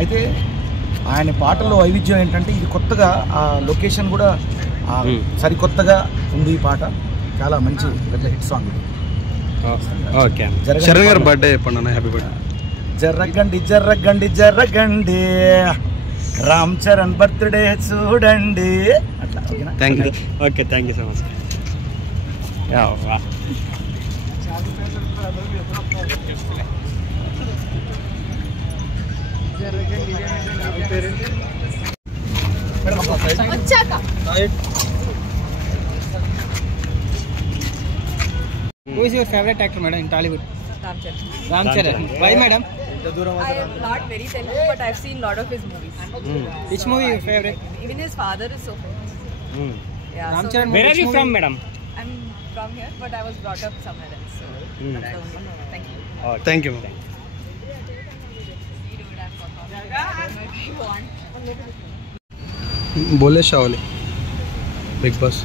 అయితే ఆయన పాటల్లో వైవిధ్యం ఏంటంటే ఇది కొత్తగా ఆ లొకేషన్ కూడా సరికొత్తగా ఉంది. ఈ పాట చాలా మంచి పెద్ద హిట్ సాంగ్. ఓకే, చరణ్ గారు బర్త్డే చెప్పండి. Happy birthday. జర్రగండి జర్రగండి జర్రగండి రామ్ చరణ్ బర్త్డే చూడండి అట్లా. Thank you. Okay, thank you so much. Who is your favorite actor, madam, in Tollywood? Ram Charan. Why, madam? I am not very Telugu, but I have seen a lot of his movies. Which movie your favorite? Even his father is so famous. Yeah, Ram so Charan. Where are you from, madam? I'm from here, but I was brought up somewhere else. So that's the only. Thank you. Thank you. बोले शाओली big boss